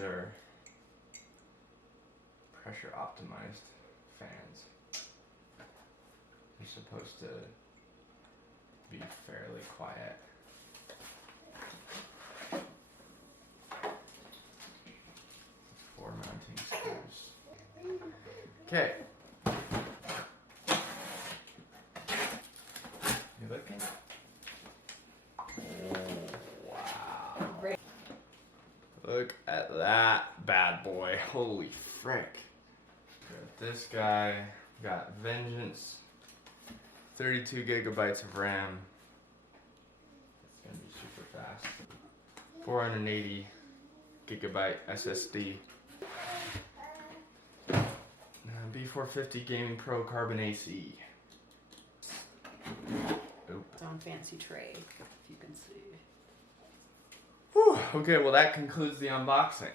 are pressure optimized fans. They're supposed to be fairly quiet. Four mounting screws. Okay. You looking? Oh, wow. Look at that bad boy. Holy frick. Got this guy. Got Vengeance. 32 gigabytes of RAM. It's gonna be super fast. 480 gigabyte SSD. B450 Gaming Pro Carbon AC. It's on fancy tray, if you can see. Whew. Okay, well that concludes the unboxing.